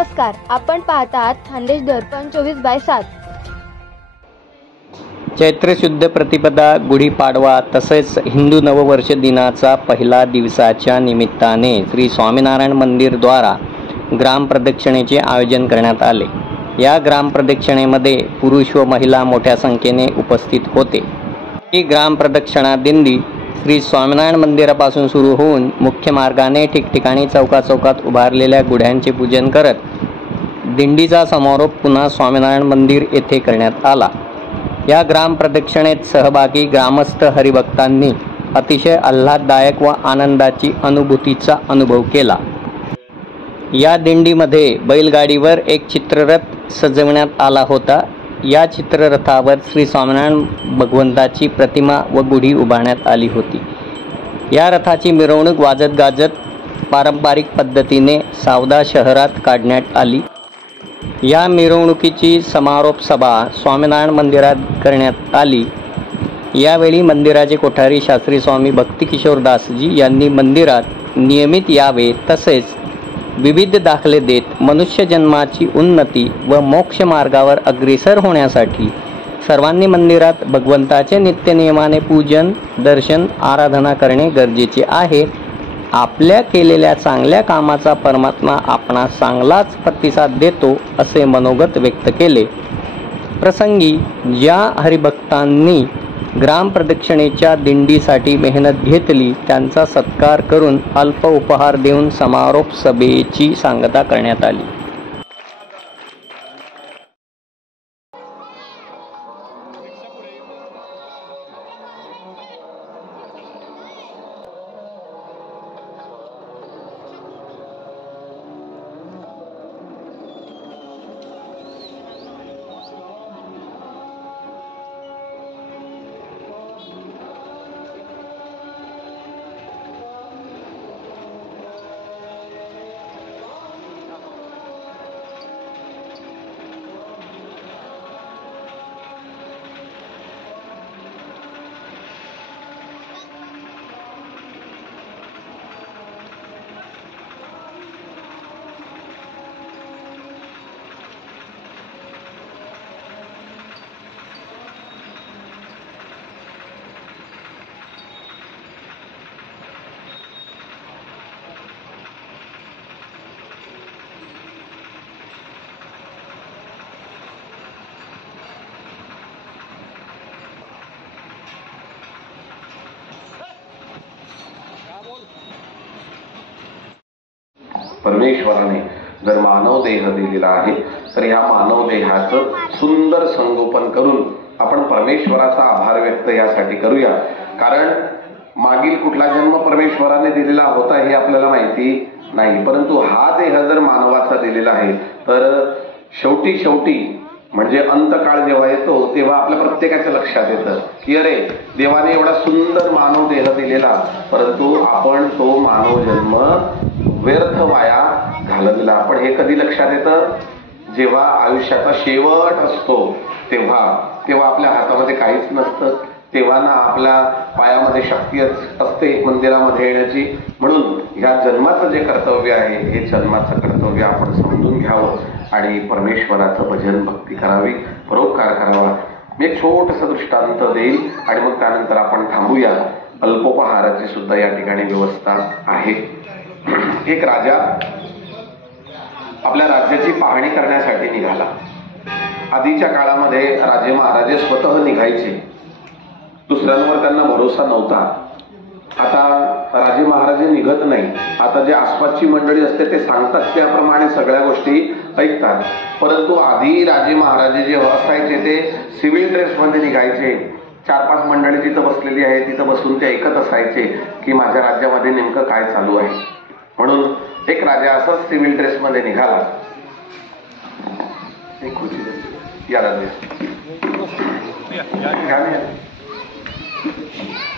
नमस्कार, आपण पाहत आहात खानदेश दर्पण 24/7. चैत्र शुद्ध प्रतिपदा, गुढीपाडवा तसेच हिंदू नववर्ष दिनाचा पहिला दिवसाच्या निमित्ताने श्री स्वामीनारायण मंदिर द्वारा ग्रामप्रदक्षिणेचे आयोजन करण्यात आले. या ग्रामप्रदक्षिणेमध्ये पुरुष व महिला मोठ्या संख्येने उपस्थित होते. ही ग्रामप्रदक्षिणा दिंडी श्री स्वामीनारायण मंदिरापासून सुरू होऊन मुख्य मार्गाने ठिकठिकाणी चौकाचौकात उभारलेल्या गुढ्यांचे पूजन करत दिंडीचा समारोप पुन्हा स्वामीनारायण मंदिर येथे करण्यात आला. या ग्रामप्रदक्षिणेत सहभागी ग्रामस्थ हरिभक्तांनी अतिशय आल्हाददायक व आनंदाची अनुभूतीचा अनुभव केला. या दिंडीमध्ये बैलगाडीवर एक चित्ररथ सजवण्यात आला होता. या चित्ररथावर श्री स्वामीनारायण भगवंताची प्रतिमा व गुढी उभारण्यात आली होती. या रथाची मिरवणूक वाजत गाजत पारंपरिक पद्धतीने सावदा शहरात काढण्यात आली. या मिरवणुकीची समारोप सभा स्वामीनारायण मंदिरात करण्यात आली. यावेळी मंदिराचे कोठारी शास्त्री स्वामी भक्तिकिशोरदासजी यांनी मंदिरात नियमित यावे तसेच विविध दाखले देत मनुष्य जन्माची उन्नती व मोक्ष मार्गावर अग्रेसर होण्यासाठी सर्वांनी मंदिरात भगवंताचे नित्यनियमाने पूजन, दर्शन, आराधना करणे गरजेचे आहे. आपल्या केलेल्या चांगल्या कामाचा परमात्मा आपणास चांगलाच प्रतिसाद देतो असे मनोगत व्यक्त केले. प्रसंगी ज्या हरिभक्तांनी ग्रामप्रदक्षिणेच्या दिंडीसाठी मेहनत घेतली त्यांचा सत्कार करून अल्प उपहार देऊन समारोप सभेची सांगता करण्यात आली. परमेश्वराने जर मानव देह दिलेला आहे तर ह्या मानव देहाचं सुंदर संगोपन करून आपण परमेश्वराचा आभार व्यक्त यासाठी करूया. कारण मागील कुठला जन्म परमेश्वराने दिलेला होता हे आपल्याला माहिती नाही, परंतु हा देह जर मानवाचा दिलेला आहे तर शेवटी म्हणजे अंतकाळ जेव्हा येतो तेव्हा आपल्या प्रत्येकाच्या लक्षात येतं की अरे देवाने एवढा सुंदर मानव देह दिलेला, परंतु आपण तो मानव जन्म व्यर्थ वाया घालवलेला. आपण हे कधी लक्षात येतं? जेव्हा आयुष्याचा शेवट असतो तेव्हा आपल्या हातामध्ये काहीच नसतं, तेव्हा ना आपल्या पायामध्ये शक्ती असते मंदिरामध्ये येण्याची. म्हणून ह्या जन्माचं जे कर्तव्य आहे हे जन्माचं कर्तव्य आपण समजून घ्यावं आणि परमेश्वराचं भजन भक्ती करावी, परोपकार करावा. मी एक छोटंसं दृष्टांत देईल आणि मग त्यानंतर आपण थांबूया. अल्पोपहाराची सुद्धा या ठिकाणी व्यवस्था आहे. एक राजा आपल्या राज्याची पाहणी करण्यासाठी निघाला. आधीच्या काळामध्ये राजे महाराजे स्वतः निघायचे, दुसऱ्यांवर त्यांना भरोसा नव्हता. आता राजे महाराजे निघत नाही. आता जे आसपासची मंडळी असते ते सांगतात त्याप्रमाणे सगळ्या गोष्टी ऐकतात. परंतु आधी राजे महाराजे जे असायचे ते सिव्हिल ड्रेसमध्ये निघायचे. 4-5 मंडळी तिथं बसलेली आहे, तिथं बसून ते ऐकत असायचे की माझ्या राज्यामध्ये नेमकं काय चालू आहे. म्हणून एक राजा असाच सिव्हिल ड्रेसमध्ये निघाला. एक खुर्ची या राजा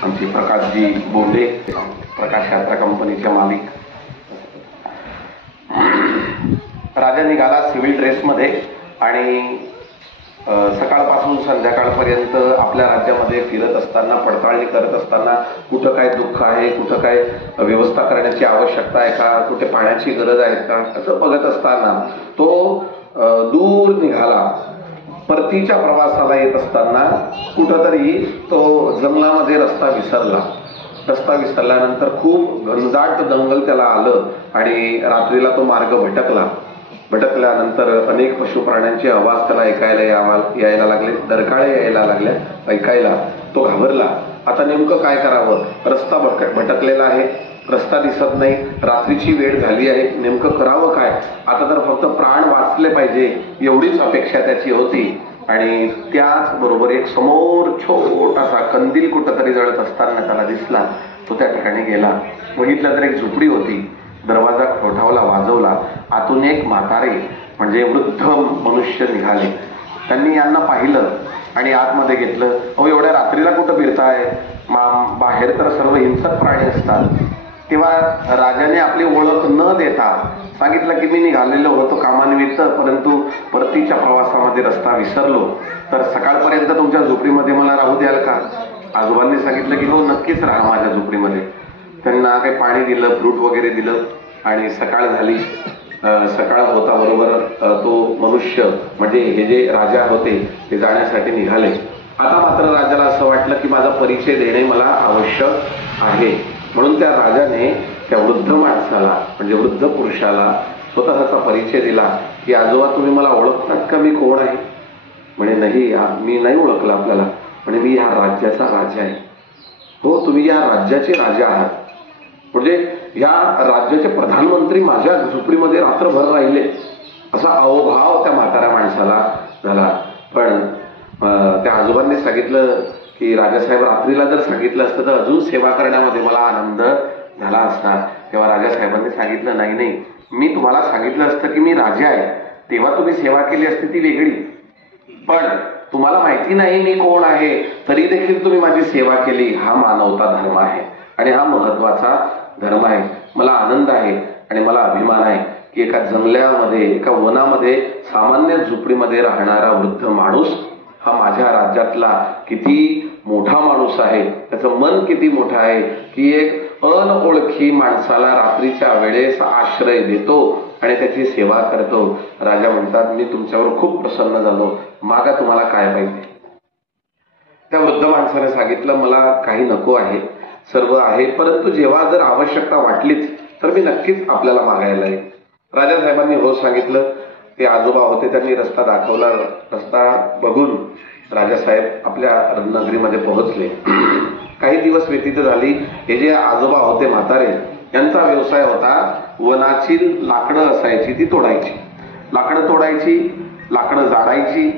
आमची प्रकाशजी बोंडे, प्रकाश यात्रा कंपनीचे मालिक. राजा निघाला सिव्हिल ड्रेसमध्ये आणि सकाळपासून संध्याकाळपर्यंत आपल्या राज्यामध्ये फिरत असताना, पडताळणी करत असताना, कुठं काय दुःख आहे, कुठं काय व्यवस्था करण्याची आवश्यकता आहे का, कुठे पाण्याची गरज आहे का, असं बघत असताना तो दूर निघाला. परतीच्या प्रवासाला येत असताना कुठंतरी तो जंगलामध्ये रस्ता विसरला. रस्ता विसरल्यानंतर खूप घनदाट जंगल त्याला आलं आणि रात्रीला तो मार्ग भटकल्यानंतर अनेक पशुप्राण्यांचे आवाज त्याला यायला लागले, डरकाळे यायला लागल्या ऐकायला. तो घाबरला. आता नेमकं काय करावं? रस्ता भटकलेला आहे, रस्ता दिसत नाही, रात्रीची वेळ झाली आहे, नेमकं करावं काय? आता तर फक्त प्राण वाचले पाहिजे एवढीच अपेक्षा त्याची होती. आणि त्याच बरोबर एक समोर छोटासा कंदील कुठंतरी जळत असताना त्याला दिसला. तो त्या ठिकाणी गेला. बघितलं तर एक झोपडी होती. दरवाजा ठोठावला, वाजवला. आतून एक म्हातारे म्हणजे वृद्ध मनुष्य निघाले. त्यांनी यांना पाहिलं आणि आतमध्ये घेतलं. अहो, एवढ्या रात्रीला कुठं फिरताय? बाहेर तर सर्व हिंसक प्राणी असतात. तेव्हा राजाने आपली ओळख न देता सांगितलं की मी निघालेलो होतो कामानिमित्त, परंतु परतीच्या प्रवासामध्ये रस्ता विसरलो, तर सकाळपर्यंत तुमच्या झोपडीमध्ये मला राहू द्याल का? आजोबांनी सांगितलं की हो, नक्कीच राहा माझ्या झोपडीमध्ये. त्यांना काही पाणी दिलं, फ्रूट वगैरे दिलं आणि सकाळ झाली. सकाळ होता बरोबर तो मनुष्य म्हणजे हे जे राजा होते ते जाण्यासाठी निघाले. आता मात्र राजाला असं वाटलं की माझा परिचय देणे मला आवश्यक आहे. म्हणून त्या राजाने त्या वृद्ध माणसाला म्हणजे वृद्ध पुरुषाला स्वतःचा परिचय दिला की आजोबा, तुम्ही मला ओळखतात का? मी कोण आहे? म्हणे नाही, मी नाही ओळखलं आपल्याला. म्हणे मी या राज्याचा राजा आहे. हो, तुम्ही या राज्याचे राजा आहात. म्हणजे या राज्याचे प्रधानमंत्री माझ्या झोपडीमध्ये रात्रभर राहिले, असा अवभाव त्या म्हाताऱ्या माणसाला झाला. पण त्या आजोबांनी सांगितलं की राजासाहेब, रात्रीला जर सांगितलं असतं तर अजून सेवा करण्यामध्ये मला आनंद झाला असता. तेव्हा राजासाहेबांनी सांगितलं नाही, मी तुम्हाला सांगितलं असतं की मी राजा आहे, तेव्हा तुम्ही सेवा केली असती ती वेगळी. पण तुम्हाला माहिती नाही मी कोण आहे, तरी देखील तुम्ही माझी सेवा केली. हा मानवता धर्म आहे आणि हा महत्वाचा धर्म आहे. मला आनंद आहे आणि मला अभिमान आहे की एका जंगलामध्ये, एका वनामध्ये, सामान्य झोपडीमध्ये राहणारा वृद्ध माणूस हा माझ्या राज्यातला किती मोठा माणूस आहे. त्याचं मन किती मोठं आहे की एक अनओळखी माणसाला रात्रीच्या वेळेस आश्रय देतो आणि त्याची सेवा करतो. राजा म्हणतात, मी तुमच्यावर खूप प्रसन्न झालो, मागा तुम्हाला काय पाहिजे? त्या वृद्ध माणसाने सांगितलं, मला काही नको आहे, सर्व आहे, परंतु जेव्हा जर आवश्यकता वाटलीच तर मी नक्कीच आपल्याला मागायला येईल. राजासाहेबांनी हो सांगितलं. ते आजोबा होते, त्यांनी रस्ता दाखवला. रस्ता बघून राजासाहेब आपल्या नगरीमध्ये पोहोचले. काही दिवस व्यतीत झाली. हे जे आजोबा होते म्हातारे, यांचा व्यवसाय होता वनाची लाकडं असायची ती तोडायची. लाकडं तोडायची, लाकडं जाळायची,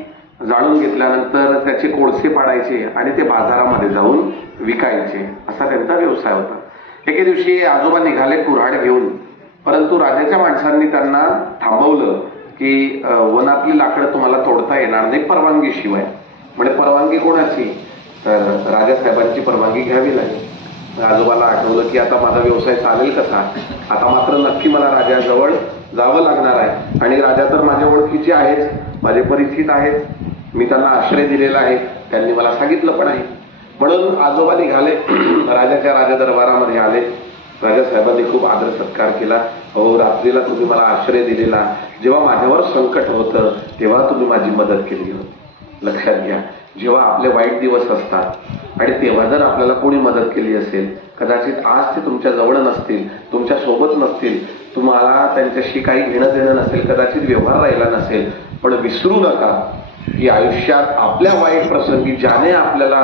जाळून घेतल्यानंतर त्याचे कोळसे पाडायचे आणि ते बाजारामध्ये जाऊन विकायचे, असा त्यांचा व्यवसाय होता. एके दिवशी आजोबा निघाले कुऱ्हाड घेऊन, परंतु राजाच्या माणसांनी त्यांना थांबवलं की वनातली लाकडं तुम्हाला तोडता येणार नाही परवानगीशिवाय. म्हणजे परवानगी कोणाची? तर राजासाहेबांची परवानगी घ्यावी लागेल. आजोबाला आठवलं की आता माझा व्यवसाय चालेल कसा? आता मात्र नक्की मला राजाजवळ जावं लागणार आहे आणि राजा तर माझ्या ओळखीचे आहेत, माझे परिचित आहेत, मी त्यांना आश्रय दिलेला आहे, त्यांनी मला सांगितलं पण आहे. म्हणून आजोबा निघाले, राजाच्या राजदरबारामध्ये आले. राजासाहेबांनी खूप आदर सत्कार केला. हो, रात्रीला तुम्ही मला आश्रय दिलेला, जेव्हा माझ्यावर संकट होतं तेव्हा तुम्ही माझी मदत केली हो. लक्षात घ्या, जेव्हा आपले वाईट दिवस असतात आणि तेव्हा जर आपल्याला कोणी मदत केली असेल, कदाचित आज ते तुमच्या जवळ नसतील, तुमच्या सोबत नसतील, तुम्हाला त्यांच्याशी काही घेणं देणं नसेल, कदाचित व्यवहार राहिला नसेल, पण विसरू नका की आयुष्यात आपल्या वाईट प्रसंगी ज्याने आपल्याला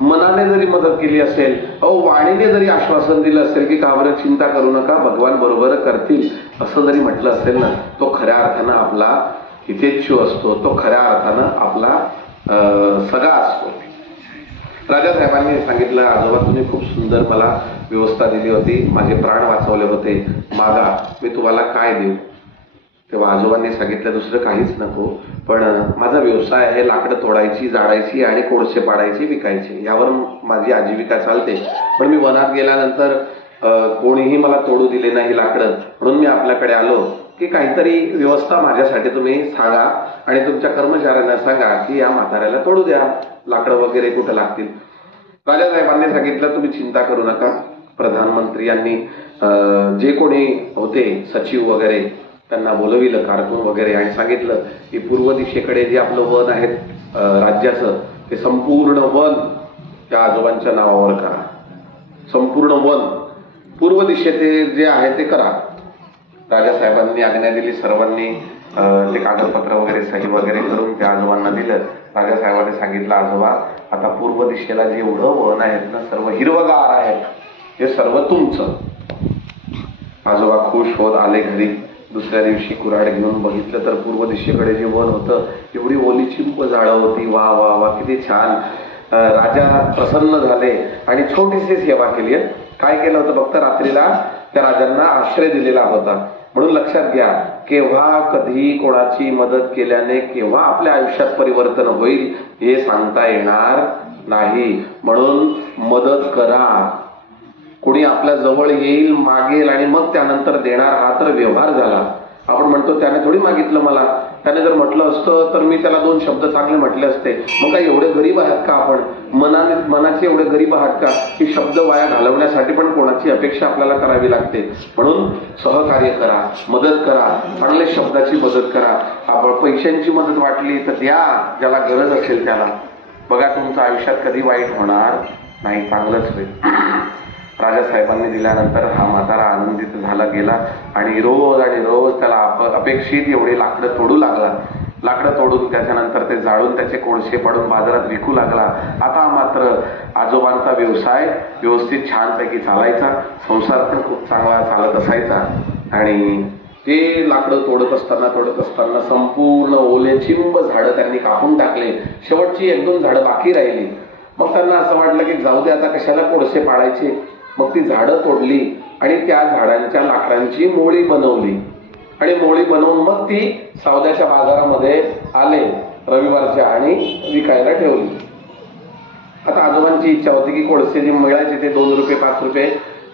मनाने जरी मदत केली असेल, वाणीने जरी आश्वासन दिलं असेल की का बरं चिंता करू नका, भगवान बरोबर करतील, असं जरी म्हटलं असेल ना, तो खऱ्या अर्थानं आपला हितेच्छू असतो, तो खऱ्या अर्थानं आपला सगळा असतो. राजासाहेबांनी सांगितलं, आजोबा तुम्ही खूप सुंदर मला व्यवस्था दिली होती, माझे प्राण वाचवले होते, मागा मी तुम्हाला काय देऊ? तेव्हा आजोबांनी सांगितलं, दुसरं काहीच नको, पण माझा व्यवसाय आहे लाकडं तोडायची, जाळायची आणि कोळसे पाडायची, विकायची, यावर माझी आजीविका चालते. पण मी वनात गेल्यानंतर कोणीही मला तोडू दिले नाही लाकडं, म्हणून मी आपल्याकडे आलो की काहीतरी व्यवस्था माझ्यासाठी तुम्ही सांगा आणि तुमच्या कर्मचाऱ्यांना सांगा की या म्हाताऱ्याला तोडू द्या, लाकडं वगैरे कुठं लागतील. राजासाहेबांनी सांगितलं तुम्ही चिंता करू नका. प्रधानमंत्री यांनी जे कोणी होते सचिव वगैरे त्यांना बोलविलं, कारकून वगैरे, आणि सांगितलं की पूर्व दिशेकडे जे आपलं वन आहे राज्याचं, ते संपूर्ण वन त्या आजोबांच्या नावावर करा. संपूर्ण वन पूर्व दिशेचे जे आहे ते करा. राजासाहेबांनी आज्ञा दिली. सर्वांनी ते कागदपत्र वगैरे सही वगैरे करून त्या आजोबांना दिलं. राजासाहेबांनी सांगितलं आजोबा आता पूर्व दिशेला जे एवढं वन आहेत ना, सर्व हिरवगार आहेत, हे सर्व तुमचं. आजोबा खुश होत आले घरी. दुसऱ्या दिवशी कुऱ्हाड घेऊन बघितलं तर पूर्व दिशेकडे जे वन होतं एवढी ओली चिंप झाडं होती. वा वा वा किती छान. राजा प्रसन्न झाले आणि छोटीशी सेवा केली. काय केलं होतं फक्त रात्रीला त्या राजांना आश्रय दिलेला होता. म्हणून लक्षात घ्या, केव्हा कधी कोणाची मदत केल्याने केव्हा आपल्या आयुष्यात परिवर्तन होईल हे सांगता येणार नाही. म्हणून मदत करा. कोणी आपल्या जवळ येईल, मागेल आणि मग त्यानंतर देणार, हा तर व्यवहार झाला. आपण म्हणतो त्याने थोडी मागितलं मला, त्याने जर म्हटलं असतं तर मी त्याला 2 शब्द चांगले म्हटले असते. मग काय एवढे गरीब आहात का आपण? मनाचे एवढे गरीब आहात का की शब्द वाया घालवण्यासाठी पण कोणाची अपेक्षा आपल्याला करावी लागते? म्हणून सहकार्य करा, मदत करा, चांगल्या शब्दाची मदत करा. आपण पैशांची मदत वाटली तर द्या, ज्याला गरज असेल त्याला. बघा तुमचं आयुष्यात कधी वाईट होणार नाही, चांगलंच होईल. राजासाहेबांनी दिल्यानंतर हा म्हातारा आनंदित झाला गेला आणि रोज त्याला अपेक्षित एवढी लाकडं तोडू लागला. लाकडं तोडून त्याच्यानंतर ते जाळून त्याचे कोळसे पाडून बाजारात विकू लागला. आता मात्र आजोबांचा व्यवसाय व्यवस्थित छानपैकी चालायचा. संसार पण खूप चांगला चालत असायचा. आणि ते लाकडं तोडत असताना संपूर्ण ओले चिंब झाडं त्यांनी कापून टाकले. शेवटची 1-2 झाडं बाकी राहिली. मग त्यांना असं वाटलं की जाऊ दे आता, कशाला कोळसे पाडायचे. मग ती झाडं तोडली आणि त्या झाडांच्या लाकडांची मोळी बनवली आणि मोळी बनवून मग ती सौद्याच्या बाजारामध्ये आले रविवारच्या आणि विकायला ठेवली. आता आजोबांची इच्छा होती की कोळसे जे मिळायचे ते 2 रुपये 5 रुपये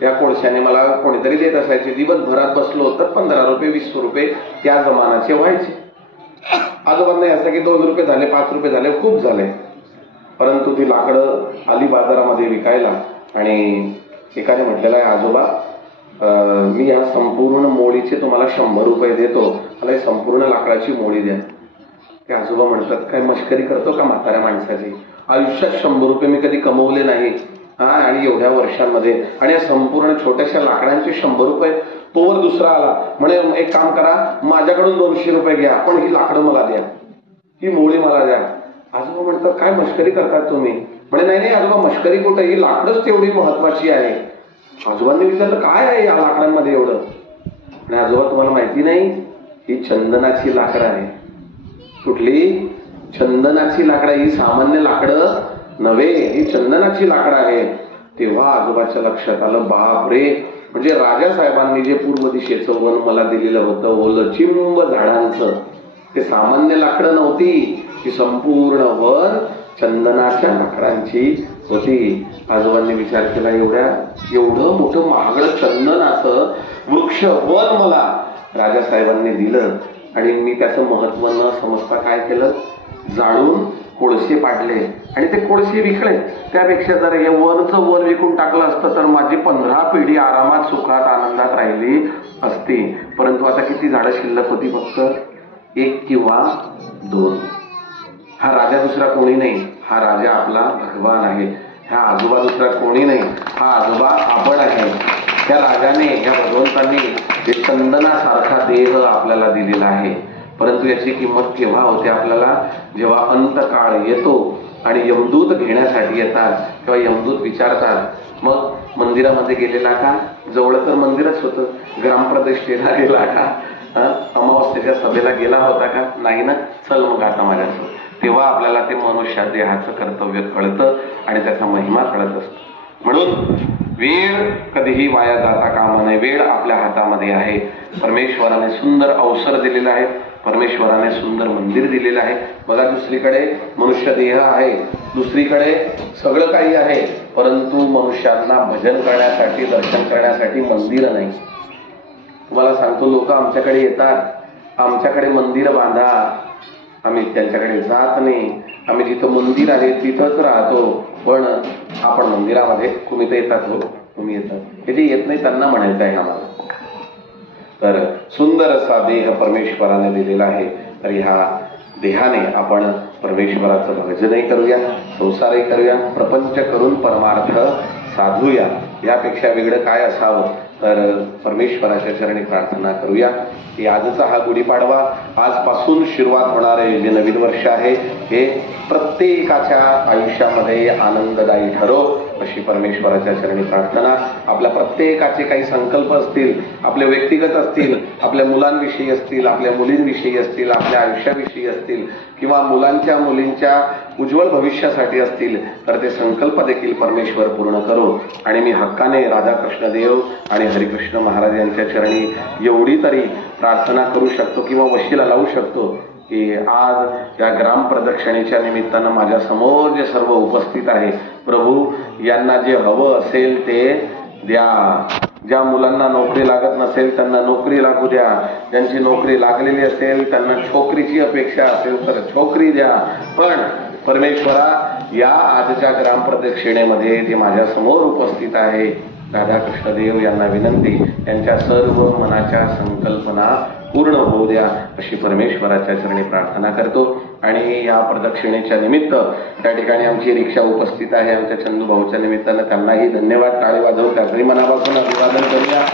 या कोळशाने मला कोणीतरी देत असायचे. दिवसभरात बसलो तर 15 रुपये 20 रुपये त्या जमानाचे व्हायचे. आजोबांना असं की 2 रुपये झाले, 5 रुपये झाले, खूप झाले. परंतु ती लाकडं आली बाजारामध्ये विकायला आणि एकाने म्हटलेलं आहे आजोबा मी या संपूर्ण मोळीचे तुम्हाला 100 रुपये देतो, मला ही संपूर्ण लाकडाची मोळी द्या. ते आजोबा म्हणतात काय मस्करी करतो का म्हाताऱ्या माणसाची? आयुष्यात 100 रुपये मी कधी कमवले नाही आणि एवढ्या वर्षांमध्ये, आणि या संपूर्ण छोट्याशा लाकडांचे 100 रुपये. तोवर दुसरा आला म्हणे एक काम करा, माझ्याकडून 200 रुपये घ्या पण ही लाकडं मला द्या, ही मोळी मला द्या. आजोबा म्हणतात काय मस्करी करतात तुम्ही? म्हणे नाही आजोबा मस्करी कुठे, ही लाकडच तेवढी महत्वाची आहे. आजोबांनी विचारलं काय आहे या लाकडांमध्ये एवढं? आणि आजोबा तुम्हाला माहिती नाही, ही चंदनाची लाकडं आहे. कुठली? चंदनाची लाकडं. ही सामान्य लाकडं नव्हे, ही चंदनाची लाकडं आहे. तेव्हा आजोबाच्या लक्षात आलं बाप रे, म्हणजे राजासाहेबांनी जे पूर्व दिशेचं वन मला दिलेलं होतं ओलं चिंब झाडांचं, ते सामान्य लाकडं नव्हती, ही संपूर्ण वन चंदनाच्या लाकडांची होती. आजोबांनी विचार केला एवढं मोठं महागडं चंदनाचं वृक्ष वन मला राजासाहेबांनी दिलं आणि मी त्याचं महत्व न समजता काय केलं, जाळून कोळसे पाडले आणि ते कोळसे विकले. त्यापेक्षा जर हे वनचं वन विकून टाकलं असतं तर माझी 15 पिढी आरामात सुखात आनंदात राहिली असती. परंतु आता किती झाडं शिल्लक होती? फक्त 1 किंवा 2. हा राजा दुसरा कोणी नाही, हा राजा आपला भगवान आहे. हा आजोबा दुसरा कोणी नाही, हा आजोबा आपण आहे. त्या राजाने, या भगवंतांनी हे चंदनासारखा देह आपल्याला दिलेला आहे. परंतु याची किंमत केव्हा होते आपल्याला? जेव्हा अंतकाळ येतो आणि यमदूत घेण्यासाठी येतात, तेव्हा यमदूत विचारतात मग मंदिरामध्ये गेलेला का? जवळ तर मंदिरच होतं. ग्रामप्रतिष्ठेला गेला का? अमावस्येच्या सभेला गेला होता का? नाही ना, चल मग आता माझ्यासोबत. तेव्हा आपल्याला ते मनुष्य देहाचं कर्तव्य कळतं आणि त्याचा महिमा कळत असतो. म्हणून वेळ कधीही वाया जाता कामा नये. वेळ आपल्या हातामध्ये आहे. परमेश्वराने सुंदर अवसर दिलेला आहे, परमेश्वराने सुंदर मंदिर दिलेलं आहे. बघा दुसरीकडे मनुष्य देह आहे, दुसरीकडे सगळं काही आहे, परंतु मनुष्यांना भजन करण्यासाठी दर्शन करण्यासाठी मंदिर नाही. तुम्हाला सांगतो, लोक आमच्याकडे येतात, आमच्याकडे मंदिर बांधा, आम्ही त्यांच्याकडे जात नाही, आम्ही जिथं मंदिर आहे तिथंच राहतो, पण आपण मंदिरामध्ये तुम्ही तर येतात, हो तुम्ही येतात, हे जे येत नाही त्यांना म्हणायचं आहे आम्हाला. तर सुंदर असा देह परमेश्वराने दिलेला आहे, तर ह्या देहाने आपण परमेश्वराचं भजनही करूया, संसारही करूया, प्रपंच करून परमार्थ साधूया. यापेक्षा वेगळं काय असावं. तर परमेश्वराच्या चरणी प्रार्थना करूया की आजचा हा गुढीपाडवा, आजपासून सुरुवात होणारे जे नवीन वर्ष आहे हे प्रत्येकाच्या आयुष्यामध्ये आनंददायी ठरो, अशी परमेश्वराच्या चरणी प्रार्थना. आपल्या प्रत्येकाचे काही संकल्प असतील, आपले व्यक्तिगत असतील, आपल्या मुलांविषयी असतील, आपल्या मुलींविषयी असतील, आपल्या आयुष्याविषयी असतील, किंवा मुलांच्या मुलींच्या उज्ज्वल भविष्यासाठी असतील, तर ते संकल्प देखील परमेश्वर पूर्ण करो. आणि मी हक्काने राधाकृष्ण देव आणि हरिकृष्ण महाराज यांच्या चरणी एवढी तरी प्रार्थना करू शकतो किंवा वशिला लावू शकतो की आज या ग्राम प्रदक्षिणेच्या निमित्तानं माझ्या समोर जे सर्व उपस्थित आहे, प्रभू यांना जे हवं असेल ते द्या. ज्या मुलांना नोकरी लागत नसेल त्यांना नोकरी लागू द्या, ज्यांची नोकरी लागलेली असेल त्यांना छोकरीची अपेक्षा असेल तर छोकरी द्या. पण परमेश्वरा, या आजच्या ग्राम प्रदक्षिणेमध्ये जे माझ्या समोर उपस्थित आहे राधाकृष्ण देव यांना विनंती, यांच्या सर्व मनाच्या संकल्पना पूर्ण होऊ द्या, अशी परमेश्वराच्या चरणी प्रार्थना करतो. आणि या प्रदक्षिणेच्या निमित्त त्या ठिकाणी आमची रिक्षा उपस्थित आहे, आमच्या चंदू भाऊच्या निमित्तानं त्यांनाही धन्यवाद. टाळी वाजवून त्याचंही मनापासून अभिवादन करूया.